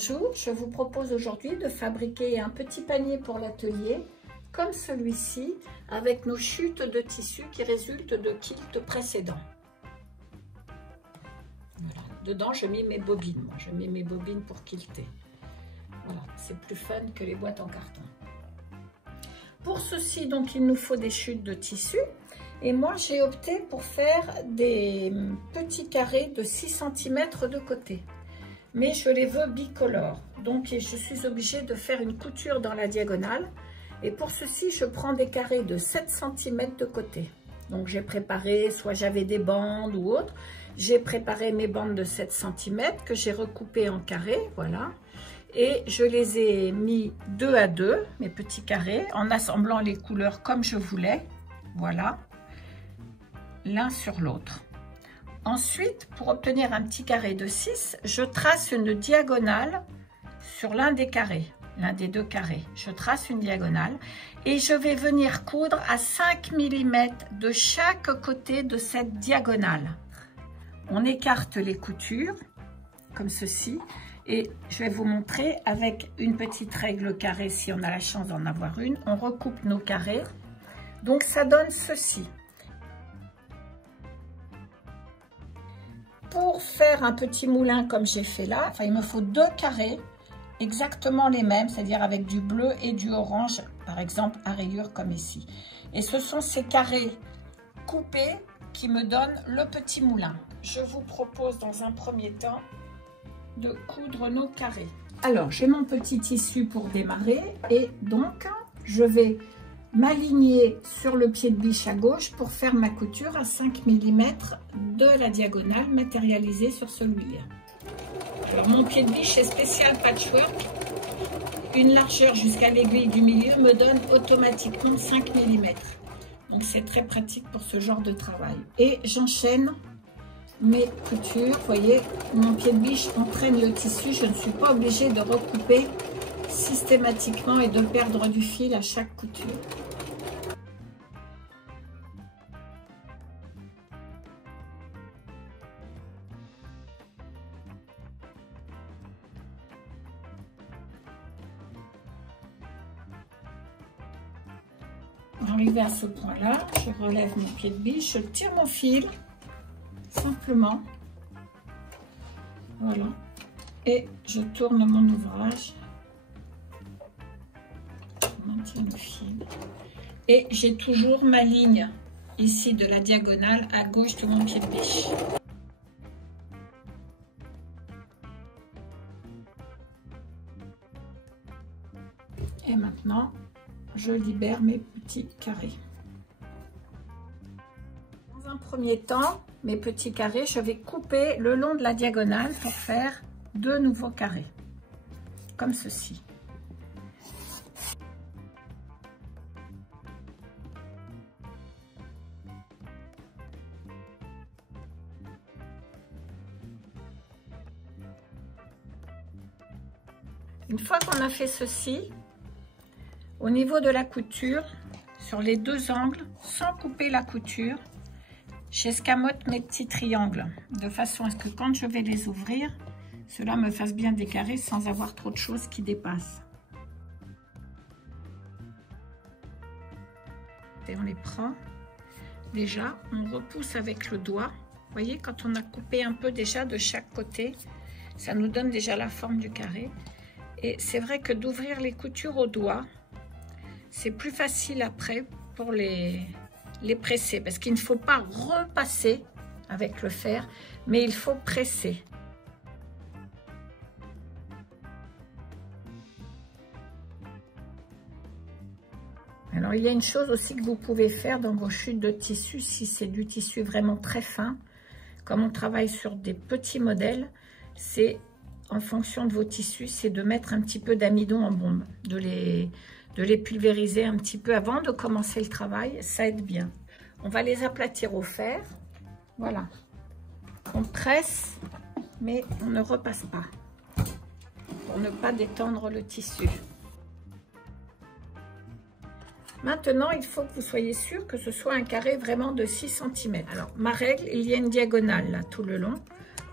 bonjour, je vous propose aujourd'hui de fabriquer un petit panier pour l'atelier comme celui-ci avec nos chutes de tissu qui résultent de quilts précédents. Voilà. Dedans je mets mes bobines, je mets mes bobines pour quilter. Voilà, c'est plus fun que les boîtes en carton. Pour ceci donc il nous faut des chutes de tissu et moi j'ai opté pour faire des petits carrés de 6 cm de côté. Mais je les veux bicolores, donc je suis obligée de faire une couture dans la diagonale. Et pour ceci, je prends des carrés de 7 cm de côté. Donc j'ai préparé, soit j'avais des bandes ou autre, j'ai préparé mes bandes de 7 cm que j'ai recoupées en carrés, voilà. Et je les ai mis 2 à 2, mes petits carrés, en assemblant les couleurs comme je voulais, voilà, l'un sur l'autre. Ensuite, pour obtenir un petit carré de 6, je trace une diagonale sur l'un des carrés, l'un des deux carrés. Je trace une diagonale et je vais venir coudre à 5 mm de chaque côté de cette diagonale. On écarte les coutures, comme ceci, et je vais vous montrer avec une petite règle carrée, si on a la chance d'en avoir une. On recoupe nos carrés, donc ça donne ceci. Pour faire un petit moulin comme j'ai fait là, enfin, il me faut 2 carrés exactement les mêmes, c'est-à-dire avec du bleu et du orange, par exemple à rayures comme ici. Et ce sont ces carrés coupés qui me donnent le petit moulin. Je vous propose dans un premier temps de coudre nos carrés. Alors, j'ai mon petit tissu pour démarrer et donc je vais m'aligner sur le pied de biche à gauche pour faire ma couture à 5 mm de la diagonale matérialisée sur celui-là. Alors mon pied de biche est spécial patchwork. Une largeur jusqu'à l'aiguille du milieu me donne automatiquement 5 mm. Donc c'est très pratique pour ce genre de travail. Et j'enchaîne mes coutures. Vous voyez, mon pied de biche entraîne le tissu. Je ne suis pas obligée de recouper systématiquement et de perdre du fil à chaque couture. Arrivé à ce point là, je relève mon pied de biche, je tire mon fil simplement, voilà, et je tourne mon ouvrage. Je maintiens le fil et j'ai toujours ma ligne ici de la diagonale à gauche de mon pied de biche. Et maintenant je libère mes petits carrés. Dans un premier temps, mes petits carrés, je vais couper le long de la diagonale pour faire 2 nouveaux carrés comme ceci. Une fois qu'on a fait ceci, au niveau de la couture, sur les 2 angles, sans couper la couture, j'escamote mes petits triangles, de façon à ce que quand je vais les ouvrir, cela me fasse bien des carrés sans avoir trop de choses qui dépassent. Et on les prend, déjà, on repousse avec le doigt. Vous voyez, quand on a coupé un peu déjà de chaque côté, ça nous donne déjà la forme du carré. Et c'est vrai que d'ouvrir les coutures au doigt, c'est plus facile après pour les presser parce qu'il ne faut pas repasser avec le fer, mais il faut presser. Alors il y a une chose aussi que vous pouvez faire dans vos chutes de tissu, si c'est du tissu vraiment très fin, comme on travaille sur des petits modèles, c'est en fonction de vos tissus, c'est de mettre un petit peu d'amidon en bombe, de les pulvériser un petit peu avant de commencer le travail, ça aide bien. On va les aplatir au fer, voilà. On presse, mais on ne repasse pas, pour ne pas détendre le tissu. Maintenant, il faut que vous soyez sûr que ce soit un carré vraiment de 6 cm. Alors, ma règle, il y a une diagonale là tout le long.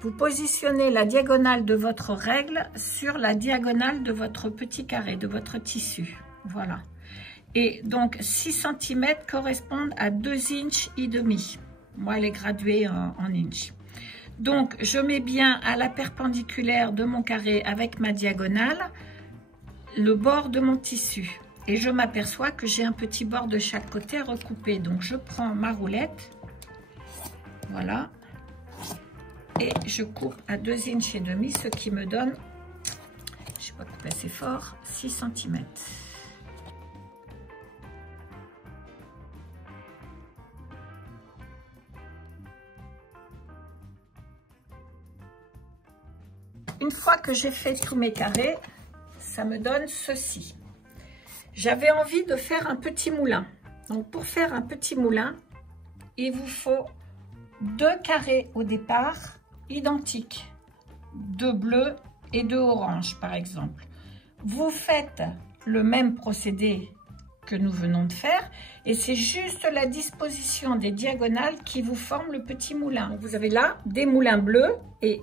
vous positionnez la diagonale de votre règle sur la diagonale de votre petit carré, de votre tissu. Voilà. Et donc 6 cm correspondent à 2 inches et demi. Moi, elle est graduée en inches. Donc, je mets bien à la perpendiculaire de mon carré avec ma diagonale le bord de mon tissu. Et je m'aperçois que j'ai un petit bord de chaque côté recoupé. Donc, je prends ma roulette. Voilà. Et je coupe à 2 inches et demi, ce qui me donne, je ne sais pas couper assez fort, 6 cm. Une fois que j'ai fait tous mes carrés, ça me donne ceci. J'avais envie de faire un petit moulin. Donc pour faire un petit moulin, il vous faut 2 carrés au départ identiques. 2 bleus et 2 oranges par exemple. Vous faites le même procédé que nous venons de faire et c'est juste la disposition des diagonales qui vous forme le petit moulin. Vous avez là des moulins bleus et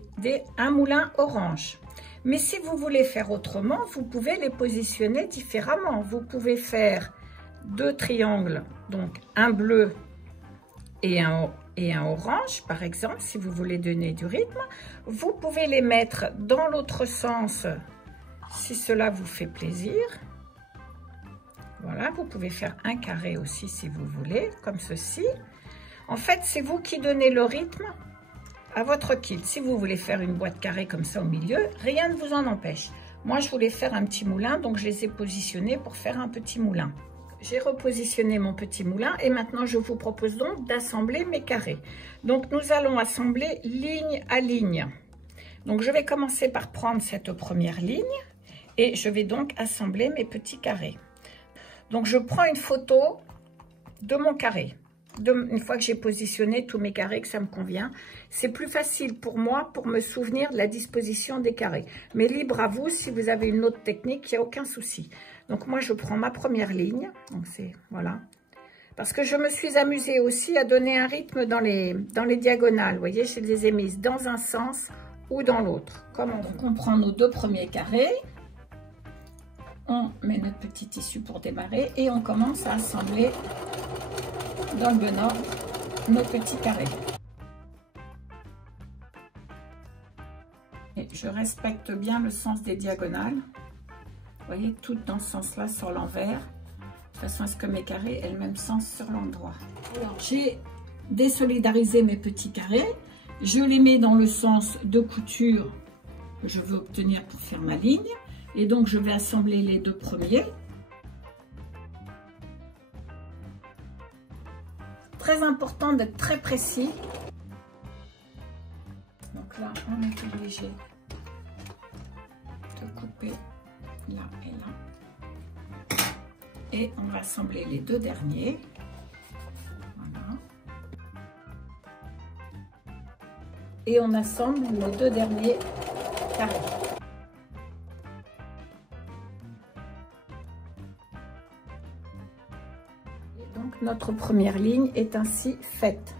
un moulin orange. Mais si vous voulez faire autrement, vous pouvez les positionner différemment. Vous pouvez faire 2 triangles, donc un bleu et un orange par exemple, si vous voulez donner du rythme. Vous pouvez les mettre dans l'autre sens si cela vous fait plaisir. Voilà, vous pouvez faire un carré aussi si vous voulez, comme ceci. En fait, c'est vous qui donnez le rythme à votre kit. Si vous voulez faire une boîte carrée comme ça au milieu, rien ne vous en empêche. Moi, je voulais faire un petit moulin, donc je les ai positionnés pour faire un petit moulin. J'ai repositionné mon petit moulin et maintenant, je vous propose donc d'assembler mes carrés. Donc, nous allons assembler ligne à ligne. Donc, je vais commencer par prendre cette première ligne et je vais donc assembler mes petits carrés. Donc, je prends une photo de mon carré. Une fois que j'ai positionné tous mes carrés, que ça me convient, c'est plus facile pour moi pour me souvenir de la disposition des carrés. Mais libre à vous, si vous avez une autre technique, il n'y a aucun souci. Donc, moi, je prends ma première ligne. Donc, c'est, voilà. Parce que je me suis amusée aussi à donner un rythme dans les diagonales. Vous voyez, je les ai mises dans un sens ou dans l'autre. Donc, on prend nos 2 premiers carrés. On met notre petit tissu pour démarrer et on commence à assembler dans le bon ordre nos petits carrés. Et je respecte bien le sens des diagonales. Vous voyez, toutes dans ce sens-là sur l'envers, de façon à ce que mes carrés aient le même sens sur l'endroit. Alors, j'ai désolidarisé mes petits carrés. Je les mets dans le sens de couture que je veux obtenir pour faire ma ligne. Et donc, je vais assembler les 2 premiers. Très important d'être très précis. Donc là, on est obligé de couper là et là. Et on va assembler les 2 derniers. Voilà. Et on assemble nos 2 derniers carrés. Notre première ligne est ainsi faite.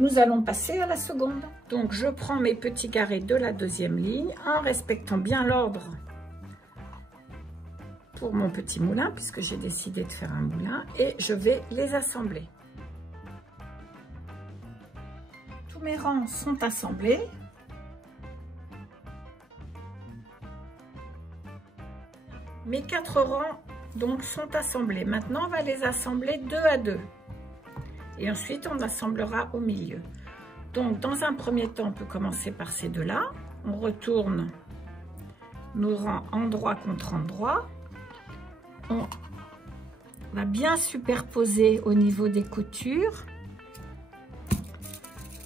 Nous allons passer à la seconde. Donc, je prends mes petits carrés de la 2e ligne en respectant bien l'ordre pour mon petit moulin, puisque j'ai décidé de faire un moulin, et je vais les assembler. Tous mes rangs sont assemblés. Mes 4 rangs donc sont assemblés. Maintenant, on va les assembler 2 à 2. Et ensuite, on assemblera au milieu. Donc, dans un premier temps, on peut commencer par ces 2-là. On retourne nos rangs endroit contre endroit. On va bien superposer au niveau des coutures.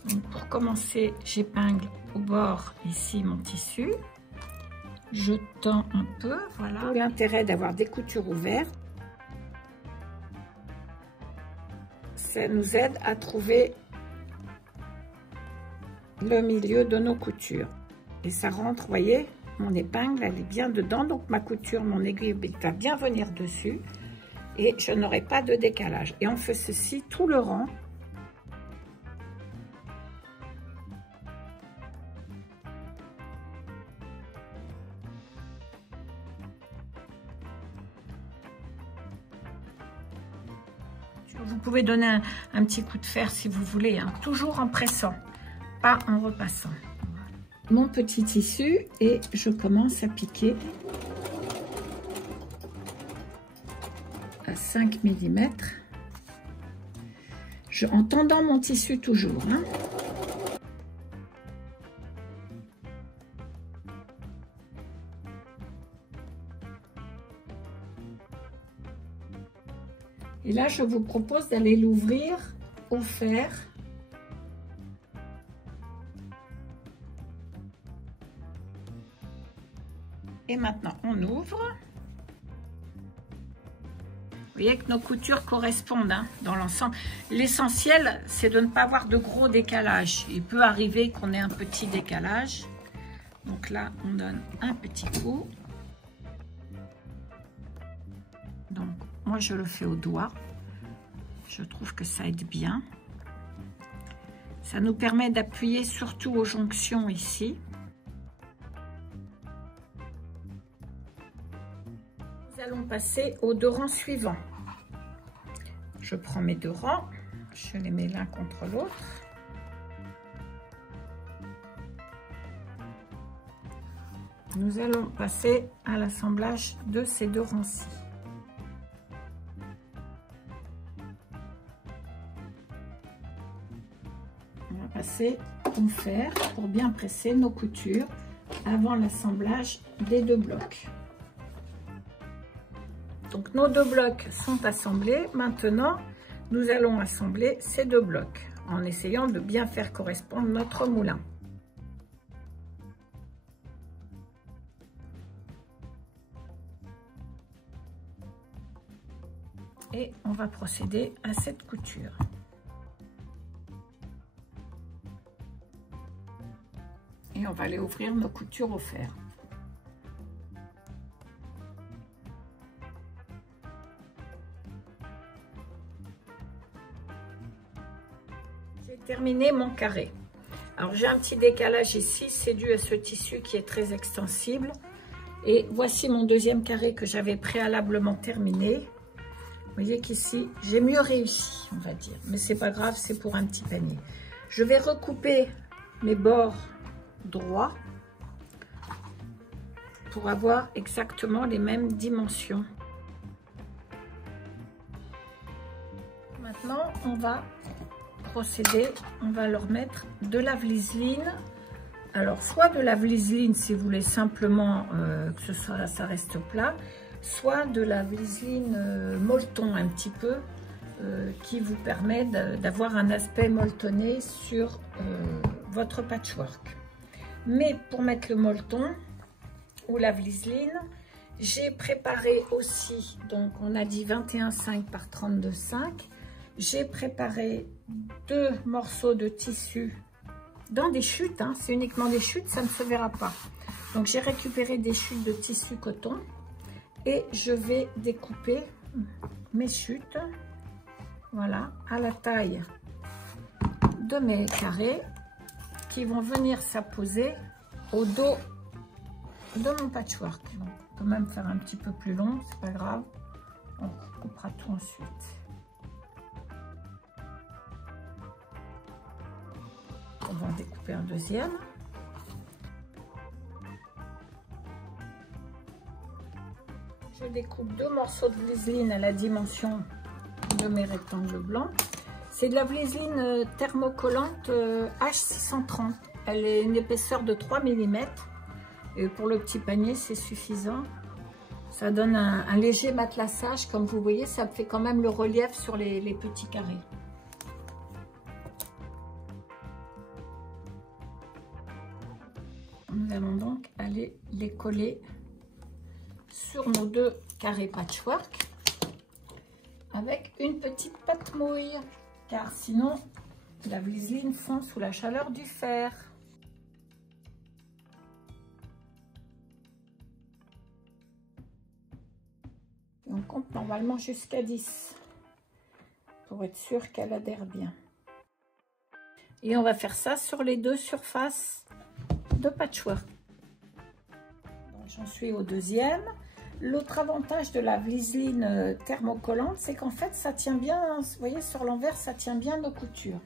Donc, pour commencer, j'épingle au bord ici mon tissu. Je tends un peu, voilà. L'intérêt d'avoir des coutures ouvertes, ça nous aide à trouver le milieu de nos coutures. Et ça rentre, vous voyez, mon épingle, elle est bien dedans, donc ma couture, mon aiguille va bien venir dessus et je n'aurai pas de décalage. Et on fait ceci tout le rang. Vous pouvez donner un petit coup de fer si vous voulez, hein, toujours en pressant, pas en repassant. Mon petit tissu et je commence à piquer à 5 mm. En tendant mon tissu toujours. Hein. Et là, je vous propose d'aller l'ouvrir au fer. Et maintenant, on ouvre. Vous voyez que nos coutures correspondent hein, dans l'ensemble. L'essentiel, c'est de ne pas avoir de gros décalage. Il peut arriver qu'on ait un petit décalage. Donc là, on donne un petit coup. Donc, moi, je le fais au doigt. Je trouve que ça aide bien. Ça nous permet d'appuyer surtout aux jonctions ici. Nous allons passer aux 2 rangs suivants. Je prends mes 2 rangs, je les mets l'un contre l'autre. Nous allons passer à l'assemblage de ces 2 rangs-ci. On va passer au fer pour bien presser nos coutures avant l'assemblage des 2 blocs. Donc nos 2 blocs sont assemblés. Maintenant, nous allons assembler ces 2 blocs en essayant de bien faire correspondre notre moulin. Et on va procéder à cette couture. Et on va aller ouvrir nos coutures au fer. J'ai terminé mon carré. Alors j'ai un petit décalage ici, c'est dû à ce tissu qui est très extensible. Et voici mon 2e carré que j'avais préalablement terminé. Vous voyez qu'ici, j'ai mieux réussi, on va dire. Mais c'est pas grave, c'est pour un petit panier. Je vais recouper mes bords droits pour avoir exactement les mêmes dimensions. Maintenant, on va procéder, on va leur mettre de la vliseline. Alors, soit de la vliseline si vous voulez simplement que ça reste plat, soit de la vliseline molleton un petit peu, qui vous permet d'avoir un aspect molletonné sur votre patchwork. Mais pour mettre le molleton ou la vliseline, j'ai préparé aussi, donc on a dit 21,5 par 32,5. J'ai préparé 2 morceaux de tissu dans des chutes, hein, c'est uniquement des chutes, ça ne se verra pas. Donc j'ai récupéré des chutes de tissu coton et je vais découper mes chutes, voilà, à la taille de mes carrés qui vont venir s'apposer au dos de mon patchwork. Donc, on peut même faire un petit peu plus long, c'est pas grave, on coupera tout ensuite. On va en découper un deuxième. Je découpe 2 morceaux de vliseline à la dimension de mes rectangles blancs. C'est de la vliseline thermocollante H630. Elle est une épaisseur de 3 mm. Et pour le petit panier, c'est suffisant. Ça donne un léger matelassage. Comme vous voyez, ça fait quand même le relief sur les petits carrés. Nous allons donc aller les coller sur nos 2 carrés patchwork avec une petite pâte mouille, car sinon la vliseline fond sous la chaleur du fer. Et on compte normalement jusqu'à 10 pour être sûr qu'elle adhère bien. Et on va faire ça sur les 2 surfaces de patchwork. J'en suis au deuxième. L'autre avantage de la Vliseline thermocollante, c'est qu'en fait, ça tient bien, vous voyez, sur l'envers, ça tient bien nos coutures.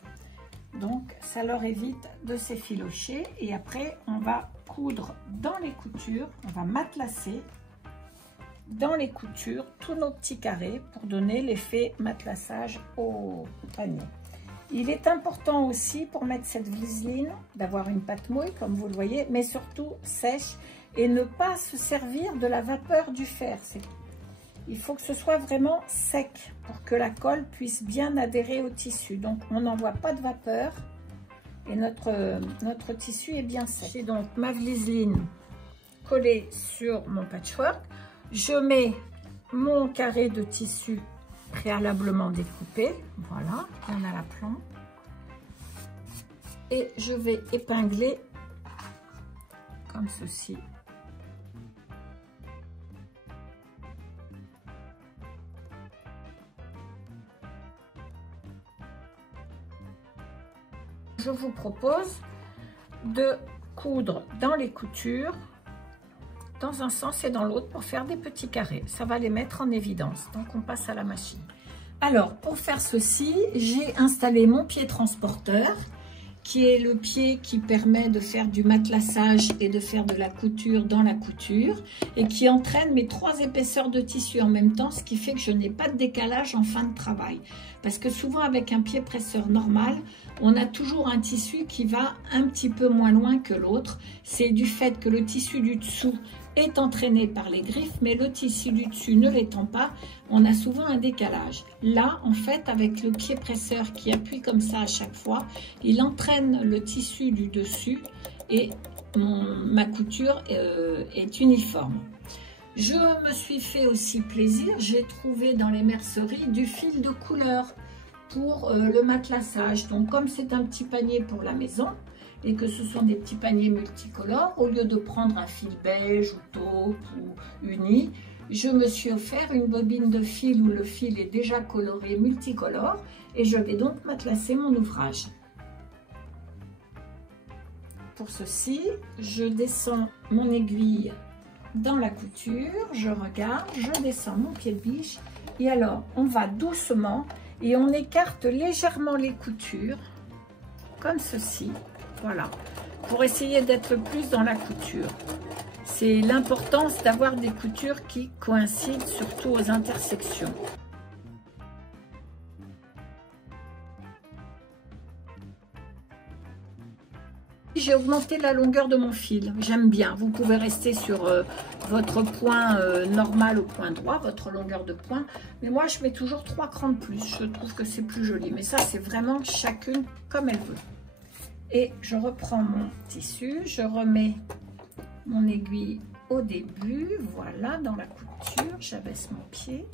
Donc, ça leur évite de s'effilocher. Et après, on va coudre dans les coutures, on va matelasser dans les coutures tous nos petits carrés pour donner l'effet matelassage au panier. Il est important aussi pour mettre cette Vliseline d'avoir une pâte mouille comme vous le voyez, mais surtout sèche et ne pas se servir de la vapeur du fer. Il faut que ce soit vraiment sec pour que la colle puisse bien adhérer au tissu. Donc on n'envoie pas de vapeur et notre tissu est bien sec. J'ai donc ma Vliseline collée sur mon patchwork. Je mets mon carré de tissu préalablement découpé, voilà, bien à l'aplomb, et je vais épingler comme ceci. Je vous propose de coudre dans les coutures dans un sens et dans l'autre pour faire des petits carrés. Ça va les mettre en évidence. Donc on passe à la machine. Alors pour faire ceci, j'ai installé mon pied transporteur qui est le pied qui permet de faire du matelassage et de faire de la couture dans la couture et qui entraîne mes 3 épaisseurs de tissu en même temps, ce qui fait que je n'ai pas de décalage en fin de travail. Parce que souvent avec un pied presseur normal, on a toujours un tissu qui va un petit peu moins loin que l'autre. C'est du fait que le tissu du dessous est entraîné par les griffes, mais le tissu du dessus ne l'étant pas, on a souvent un décalage. Là, en fait, avec le pied presseur qui appuie comme ça à chaque fois, il entraîne le tissu du dessus et ma couture est uniforme. Je me suis fait aussi plaisir, j'ai trouvé dans les merceries du fil de couleur pour le matelassage. Donc comme c'est un petit panier pour la maison, et que ce sont des petits paniers multicolores, au lieu de prendre un fil beige ou taupe ou uni, je me suis offert une bobine de fil où le fil est déjà coloré multicolore et je vais donc matelasser mon ouvrage. Pour ceci, je descends mon aiguille dans la couture, je regarde, je descends mon pied de biche et alors on va doucement et on écarte légèrement les coutures comme ceci. Voilà, pour essayer d'être plus dans la couture. C'est l'importance d'avoir des coutures qui coïncident surtout aux intersections. J'ai augmenté la longueur de mon fil, j'aime bien. Vous pouvez rester sur votre point normal au point droit, votre longueur de point. Mais moi, je mets toujours 3 crans de plus. Je trouve que c'est plus joli. Mais ça, c'est vraiment chacune comme elle veut. Et je reprends mon tissu, je remets mon aiguille au début, voilà, dans la couture, j'abaisse mon pied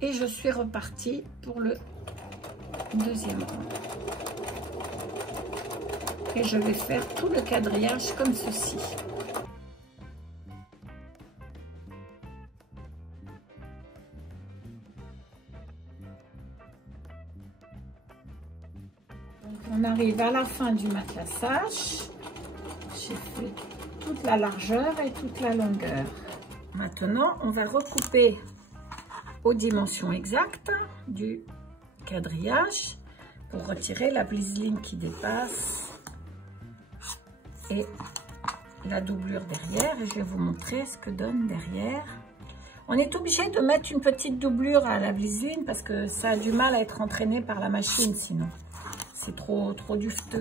et je suis repartie pour le deuxième rang. Et je vais faire tout le quadrillage comme ceci. On arrive à la fin du matelassage. J'ai fait toute la largeur et toute la longueur. Maintenant, on va recouper aux dimensions exactes du quadrillage pour retirer la Vliseline qui dépasse et la doublure derrière. Et je vais vous montrer ce que donne derrière. On est obligé de mettre une petite doublure à la Vliseline parce que ça a du mal à être entraîné par la machine sinon. C'est trop duveteux.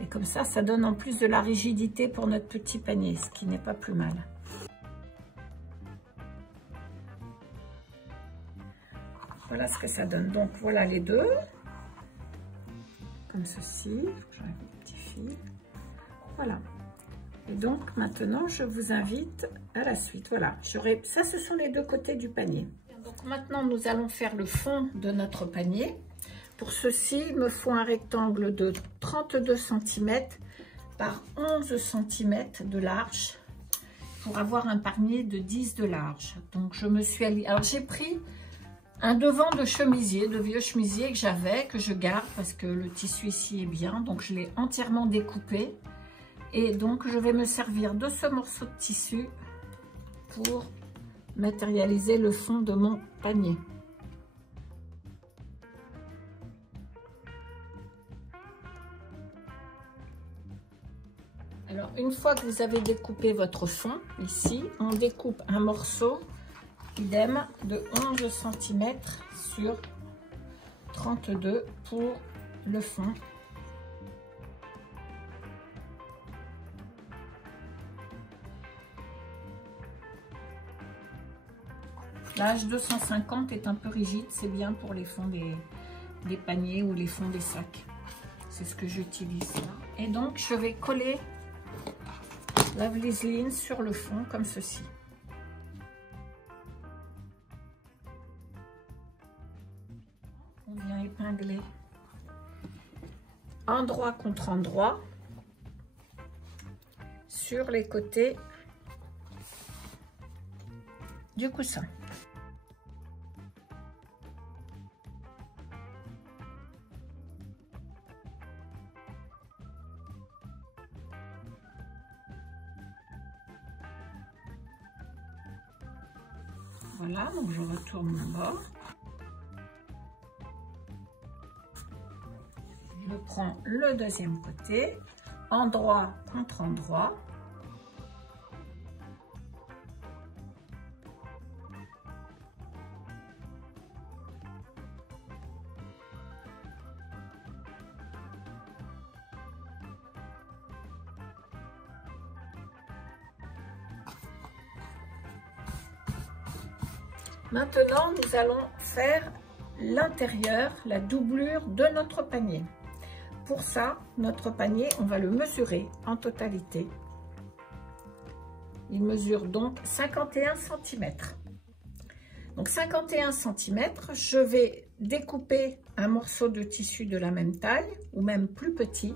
Et comme ça, ça donne en plus de la rigidité pour notre petit panier, ce qui n'est pas plus mal. Voilà ce que ça donne. Donc voilà les deux. Comme ceci. J'ai un petit fil. Voilà. Et donc maintenant, je vous invite à la suite. Voilà. Ça, ce sont les deux côtés du panier. Donc maintenant, nous allons faire le fond de notre panier. Pour ceci, il me faut un rectangle de 32 cm par 11 cm de large pour avoir un panier de 10 de large. Donc je me suis alliée. Alors j'ai pris un devant de chemisier, de vieux chemisier que j'avais, que je garde parce que le tissu ici est bien. Donc je l'ai entièrement découpé. Et donc je vais me servir de ce morceau de tissu pour matérialiser le fond de mon panier. Alors, une fois que vous avez découpé votre fond, ici, on découpe un morceau, idem, de 11 cm sur 32 pour le fond. L'âge 250 est un peu rigide, c'est bien pour les fonds des paniers ou les fonds des sacs. C'est ce que j'utilise là. Et donc, je vais coller la vaseline sur le fond comme ceci. On vient épingler endroit contre endroit sur les côtés du coussin. Voilà, donc je retourne mon bord. Je prends le deuxième côté, endroit contre endroit. Maintenant, nous allons faire l'intérieur, la doublure de notre panier. Pour ça, notre panier, on va le mesurer en totalité. Il mesure donc 51 cm. Donc 51 cm, je vais découper un morceau de tissu de la même taille ou même plus petit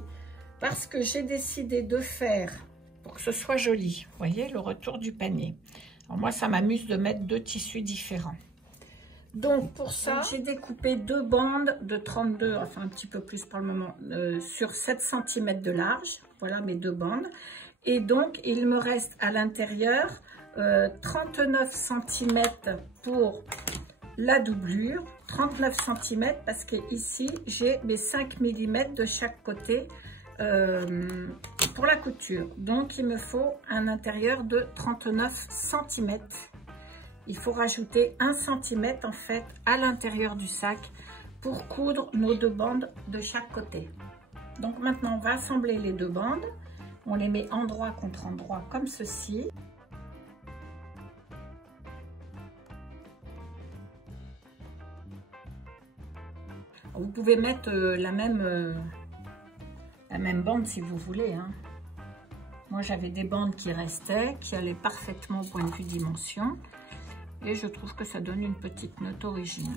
parce que j'ai décidé de faire, pour que ce soit joli, vous voyez, le retour du panier. Alors moi, ça m'amuse de mettre deux tissus différents. Donc pour ça, j'ai découpé deux bandes de 32, enfin un petit peu plus pour le moment, sur 7 cm de large. Voilà mes deux bandes. Et donc, il me reste à l'intérieur 39 cm pour la doublure. 39 cm parce que ici, j'ai mes 5 mm de chaque côté pour la couture. Donc, il me faut un intérieur de 39 cm. Il faut rajouter 1 cm en fait à l'intérieur du sac pour coudre nos deux bandes de chaque côté. Donc maintenant, on va assembler les deux bandes. On les met endroit contre endroit comme ceci. Vous pouvez mettre la même bande si vous voulez, hein. Moi, j'avais des bandes qui restaient, qui allaient parfaitement au point de vue dimension. Et je trouve que ça donne une petite note originale.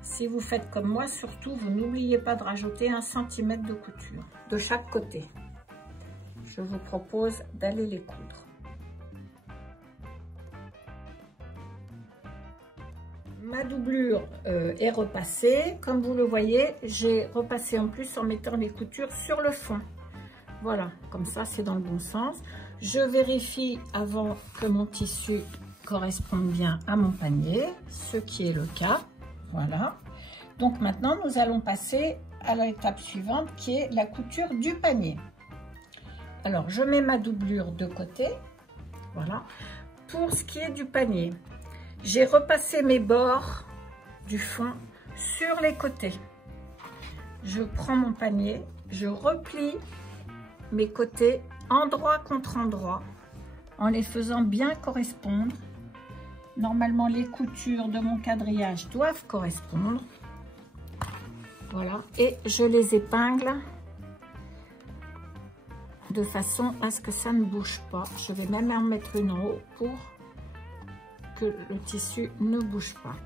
Si vous faites comme moi, surtout, vous n'oubliez pas de rajouter 1 cm de couture de chaque côté. Je vous propose d'aller les coudre. Ma doublure est repassée. Comme vous le voyez, j'ai repassé en plus en mettant les coutures sur le fond. Voilà, comme ça, c'est dans le bon sens. Je vérifie avant que mon tissu corresponde bien à mon panier, ce qui est le cas. Voilà. Donc maintenant, nous allons passer à l'étape suivante qui est la couture du panier. Alors, je mets ma doublure de côté. Voilà. Pour ce qui est du panier, j'ai repassé mes bords du fond sur les côtés. Je prends mon panier, je replie mes côtés endroit contre endroit en les faisant bien correspondre. Normalement, les coutures de mon quadrillage doivent correspondre. Voilà, et je les épingle de façon à ce que ça ne bouge pas. Je vais même en mettre une en haut pour que le tissu ne bouge pas.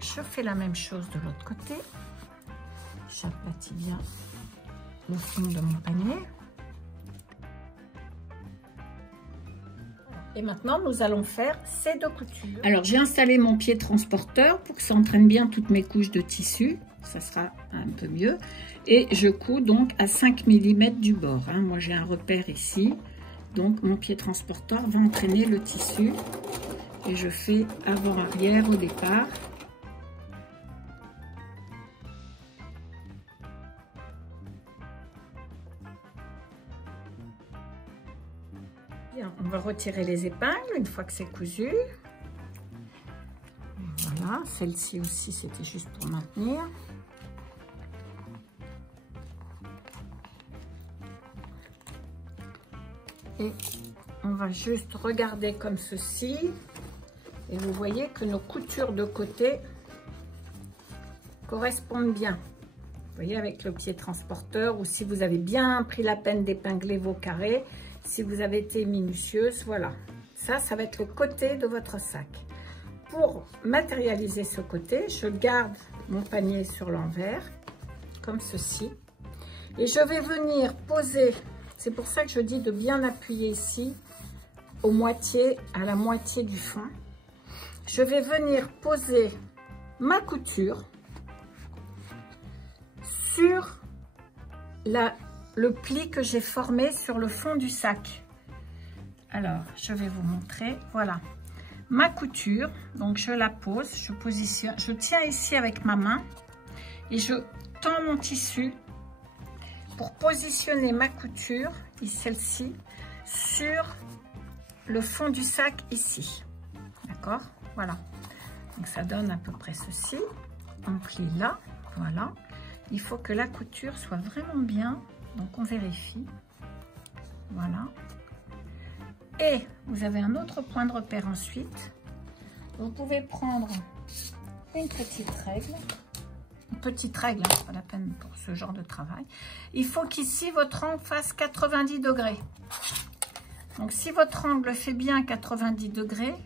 Je fais la même chose de l'autre côté. J'aplatis bien le fond de mon panier. Et maintenant, nous allons faire ces deux coutures. Alors, j'ai installé mon pied transporteur pour que ça entraîne bien toutes mes couches de tissu. ça sera un peu mieux. Et je couds donc à 5 mm du bord. Hein. Moi, j'ai un repère ici. Donc, mon pied transporteur va entraîner le tissu. Et je fais avant-arrière au départ. Bien, on va retirer les épingles une fois que c'est cousu. Voilà, celle-ci aussi, c'était juste pour maintenir. Et on va juste regarder comme ceci. Et vous voyez que nos coutures de côté correspondent bien. Vous voyez, avec le pied transporteur, ou si vous avez bien pris la peine d'épingler vos carrés, si vous avez été minutieuse, voilà. Ça va être le côté de votre sac. Pour matérialiser ce côté, je garde mon panier sur l'envers, comme ceci. Et je vais venir poser, c'est pour ça que je dis de bien appuyer ici, à la moitié du fond. Je vais venir poser ma couture sur le pli que j'ai formé sur le fond du sac. Alors, je vais vous montrer, voilà. Ma couture, donc je la pose, je positionne, je tiens ici avec ma main et je tends mon tissu pour positionner ma couture, celle-ci, sur le fond du sac ici. D'accord? Voilà. Donc ça donne à peu près ceci. On plie là, voilà. Il faut que la couture soit vraiment bien, donc on vérifie. Voilà. Et vous avez un autre point de repère ensuite. Vous pouvez prendre une petite règle. Une petite règle, hein, pas la peine pour ce genre de travail. Il faut qu'ici, votre angle fasse 90 degrés. Donc, si votre angle fait bien 90 degrés,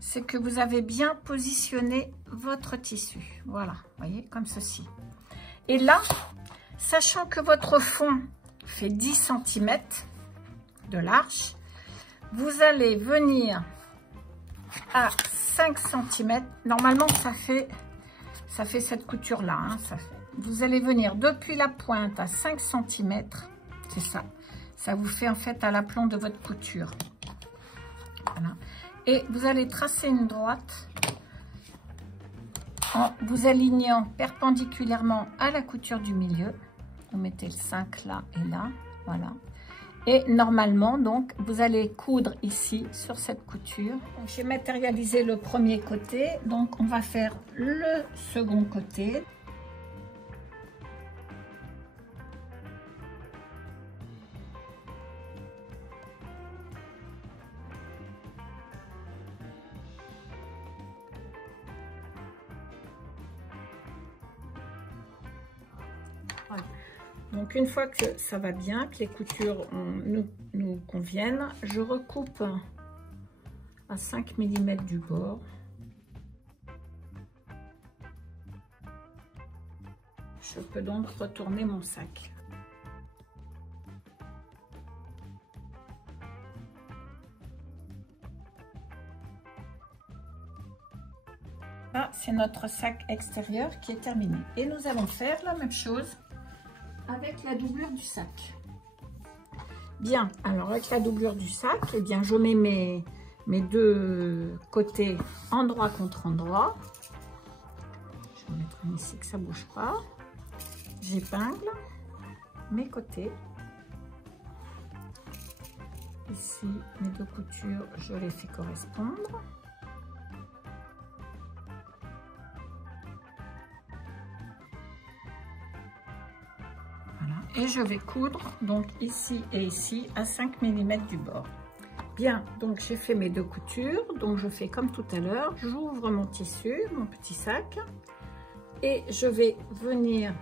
c'est que vous avez bien positionné votre tissu. Voilà, vous voyez, comme ceci. Et là, sachant que votre fond fait 10 cm de large, vous allez venir à 5 cm. Normalement, ça fait cette couture-là. Hein, vous allez venir depuis la pointe à 5 cm. C'est ça. Ça vous fait en fait à l'aplomb de votre couture. Voilà. Et vous allez tracer une droite en vous alignant perpendiculairement à la couture du milieu. Vous mettez le 5 là et là. Voilà. Et normalement, donc, vous allez coudre ici, sur cette couture. J'ai matérialisé le premier côté, donc on va faire le second côté. Voilà. Donc une fois que ça va bien, que les coutures nous conviennent, je recoupe à 5 mm du bord. Je peux donc retourner mon sac. Ah, c'est notre sac extérieur qui est terminé. Et nous allons faire la même chose avec la doublure du sac. Bien, alors avec la doublure du sac, eh bien je mets mes deux côtés endroit contre endroit. Je vais mettre ici que ça ne bouge pas. J'épingle mes côtés. Ici, mes deux coutures, je les fais correspondre. Et je vais coudre donc ici et ici à 5 mm du bord. Bien, donc j'ai fait mes deux coutures, donc je fais comme tout à l'heure, j'ouvre mon tissu, mon petit sac, et je vais venir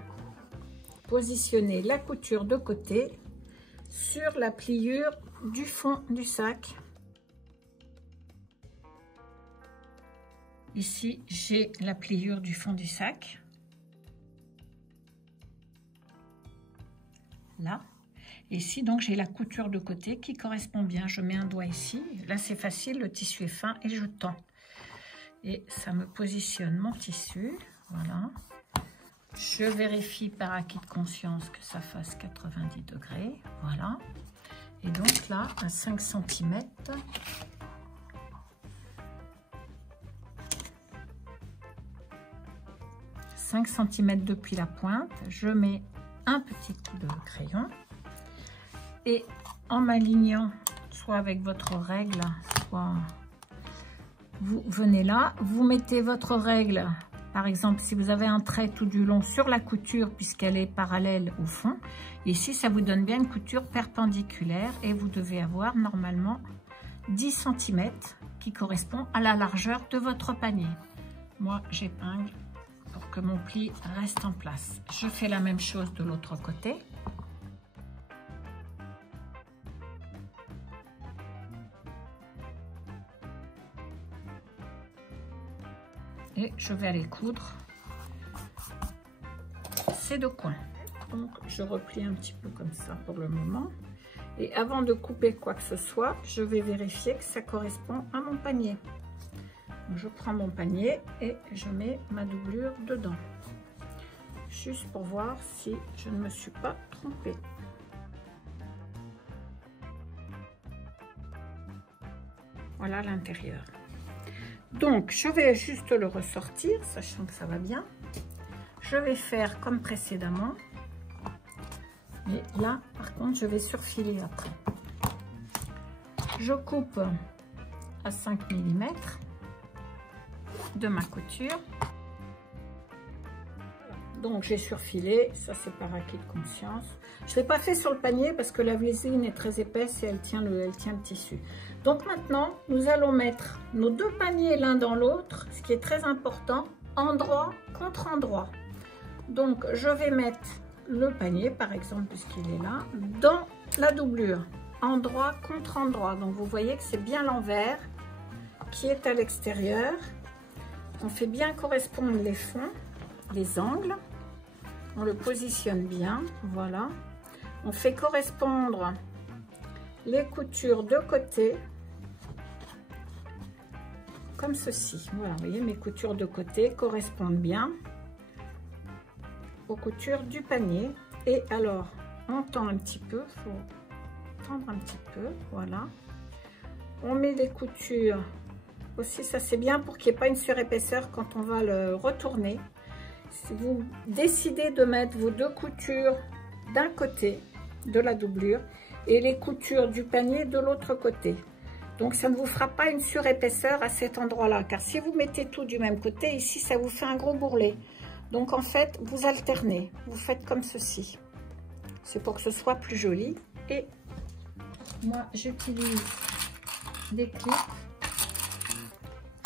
positionner la couture de côté sur la pliure du fond du sac. Ici, j'ai la pliure du fond du sac. Là, ici donc j'ai la couture de côté qui correspond bien. Je mets un doigt ici, là c'est facile, le tissu est fin et je tends et ça me positionne mon tissu. Voilà, Je vérifie par acquis de conscience que ça fasse 90 degrés. Voilà. Et donc là, à 5 cm, depuis la pointe, je mets un petit coup de crayon et en m'alignant soit avec votre règle, soit vous venez là, vous mettez votre règle. Par exemple, si vous avez un trait tout du long sur la couture, puisqu'elle est parallèle au fond, ici, ça vous donne bien une couture perpendiculaire et vous devez avoir normalement 10 cm qui correspond à la largeur de votre panier. Moi, j'épingle pour que mon pli reste en place. Je fais la même chose de l'autre côté. Et je vais aller coudre ces deux coins. Donc je replie un petit peu comme ça pour le moment. Et avant de couper quoi que ce soit, je vais vérifier que ça correspond à mon panier. Donc, je prends mon panier et je mets ma doublure dedans. Juste pour voir si je ne me suis pas trompée. Voilà l'intérieur. Donc, je vais juste le ressortir, sachant que ça va bien. Je vais faire comme précédemment. Mais là, par contre, je vais surfiler après. Je coupe à 5 mm de ma couture. Donc, j'ai surfilé. Ça, c'est par acquis de conscience. Je ne l'ai pas fait sur le panier parce que la vésine est très épaisse et elle tient le tissu. Donc maintenant, nous allons mettre nos deux paniers l'un dans l'autre, ce qui est très important, endroit contre endroit. Donc je vais mettre le panier, par exemple, puisqu'il est là, dans la doublure, endroit contre endroit. Donc vous voyez que c'est bien l'envers qui est à l'extérieur. On fait bien correspondre les fonds, les angles. On le positionne bien, voilà. On fait correspondre les coutures de côté, comme ceci. Voilà, vous voyez, mes coutures de côté correspondent bien aux coutures du panier. Et alors, on tend un petit peu, il faut tendre un petit peu, voilà. On met les coutures aussi, ça c'est bien pour qu'il n'y ait pas une surépaisseur quand on va le retourner. Si vous décidez de mettre vos deux coutures d'un côté de la doublure et les coutures du panier de l'autre côté, donc ça ne vous fera pas une surépaisseur à cet endroit là, car si vous mettez tout du même côté, ici ça vous fait un gros bourrelet. Donc en fait vous alternez, vous faites comme ceci, c'est pour que ce soit plus joli. Et moi j'utilise des clips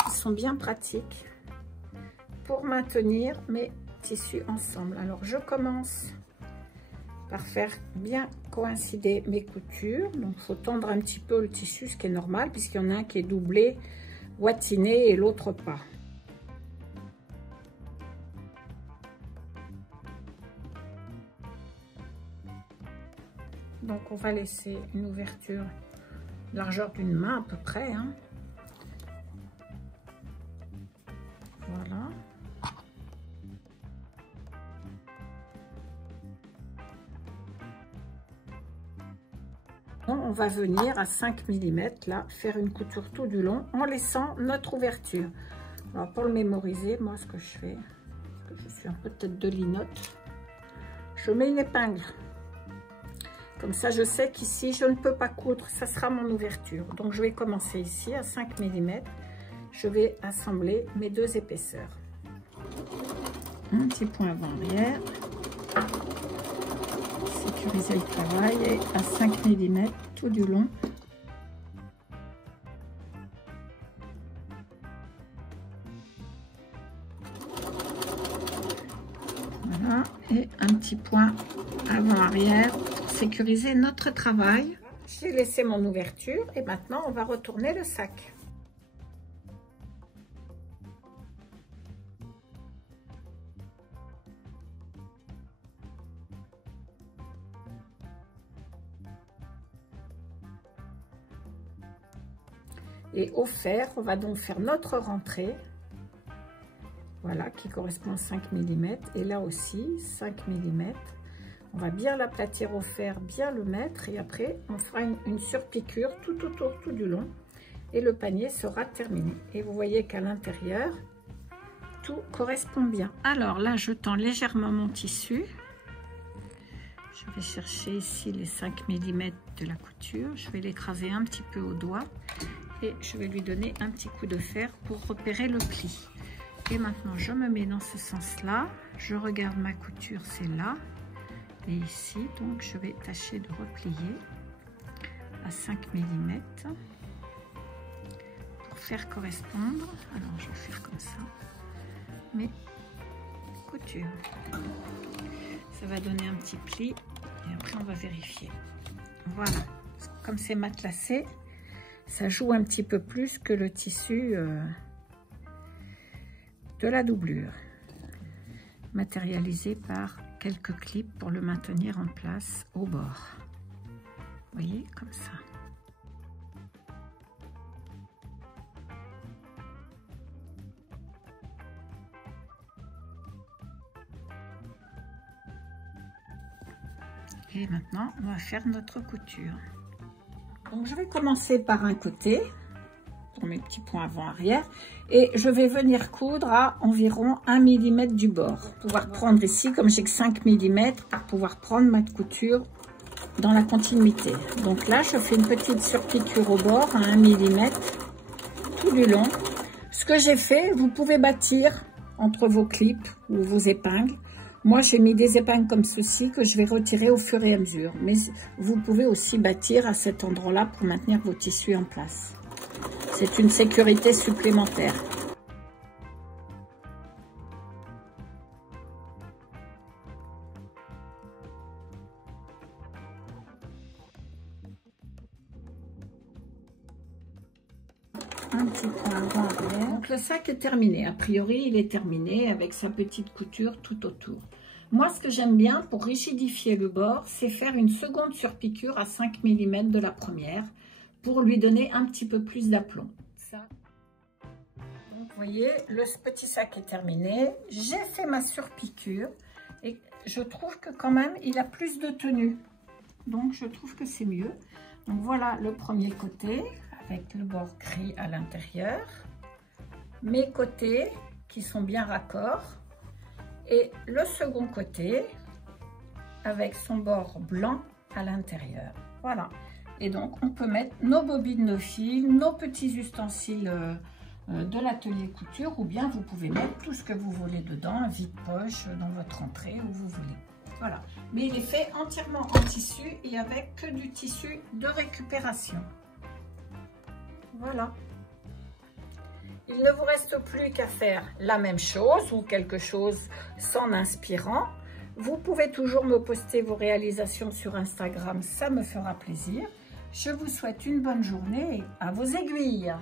qui sont bien pratiques pour maintenir mes tissus ensemble. Alors je commence par faire bien coïncider mes coutures. Donc il faut tendre un petit peu le tissu, ce qui est normal puisqu'il y en a un qui est doublé, watiné et l'autre pas. Donc on va laisser une ouverture largeur d'une main à peu près, hein. Voilà. On va venir à 5 mm là faire une couture tout du long en laissant notre ouverture. Alors pour le mémoriser, moi ce que je fais, parce que je suis un peu tête de linotte, je mets une épingle. Comme ça je sais qu'ici je ne peux pas coudre, ça sera mon ouverture. Donc je vais commencer ici à 5 mm. Je vais assembler mes deux épaisseurs. Un petit point avant-arrière. Sécuriser le travail et à 5 mm tout du long. Voilà, et un petit point avant-arrière pour sécuriser notre travail. J'ai laissé mon ouverture et maintenant on va retourner le sac. Et au fer, on va donc faire notre rentrée voilà, qui correspond à 5 mm. Et là aussi, 5 mm. On va bien l'aplatir au fer, bien le mettre. Et après, on fera une surpiqûre tout autour, tout du long. Et le panier sera terminé. Et vous voyez qu'à l'intérieur, tout correspond bien. Alors là, je tends légèrement mon tissu. Je vais chercher ici les 5 mm de la couture. Je vais l'écraser un petit peu au doigt. Et je vais lui donner un petit coup de fer pour repérer le pli. Et maintenant, je me mets dans ce sens-là. Je regarde ma couture, c'est là. Et ici, donc, je vais tâcher de replier à 5 mm pour faire correspondre. Alors, je vais faire comme ça mes coutures. Ça va donner un petit pli et après, on va vérifier. Voilà. Comme c'est matelassé, ça joue un petit peu plus que le tissu de la doublure, matérialisé par quelques clips pour le maintenir en place au bord. Vous voyez, comme ça. Et maintenant, on va faire notre couture. Donc, je vais commencer par un côté, pour mes petits points avant-arrière, et je vais venir coudre à environ 1 mm du bord. Pouvoir prendre ici, comme j'ai que 5 mm, pour pouvoir prendre ma couture dans la continuité. Donc là, je fais une petite surpiqûre au bord à 1 mm, tout du long. Ce que j'ai fait, vous pouvez bâtir entre vos clips ou vos épingles. Moi, j'ai mis des épingles comme ceci que je vais retirer au fur et à mesure. Mais vous pouvez aussi bâtir à cet endroit-là pour maintenir vos tissus en place. C'est une sécurité supplémentaire. Un petit point avant-arrière. Donc le sac est terminé. A priori, il est terminé avec sa petite couture tout autour. Moi, ce que j'aime bien pour rigidifier le bord, c'est faire une seconde surpiqûre à 5 mm de la première pour lui donner un petit peu plus d'aplomb. Donc, vous voyez, le petit sac est terminé. J'ai fait ma surpiqûre et je trouve que quand même, il a plus de tenue. Donc, je trouve que c'est mieux. Donc, voilà le premier côté avec le bord gris à l'intérieur. Mes côtés qui sont bien raccords. Et le second côté avec son bord blanc à l'intérieur. Voilà. Et donc, on peut mettre nos bobines, nos fils, nos petits ustensiles de l'atelier couture, ou bien vous pouvez mettre tout ce que vous voulez dedans, un vide-poche dans votre entrée, où vous voulez. Voilà. Mais il est fait entièrement en tissu et avec que du tissu de récupération. Voilà. Il ne vous reste plus qu'à faire la même chose ou quelque chose s'en inspirant. Vous pouvez toujours me poster vos réalisations sur Instagram, ça me fera plaisir. Je vous souhaite une bonne journée et à vos aiguilles.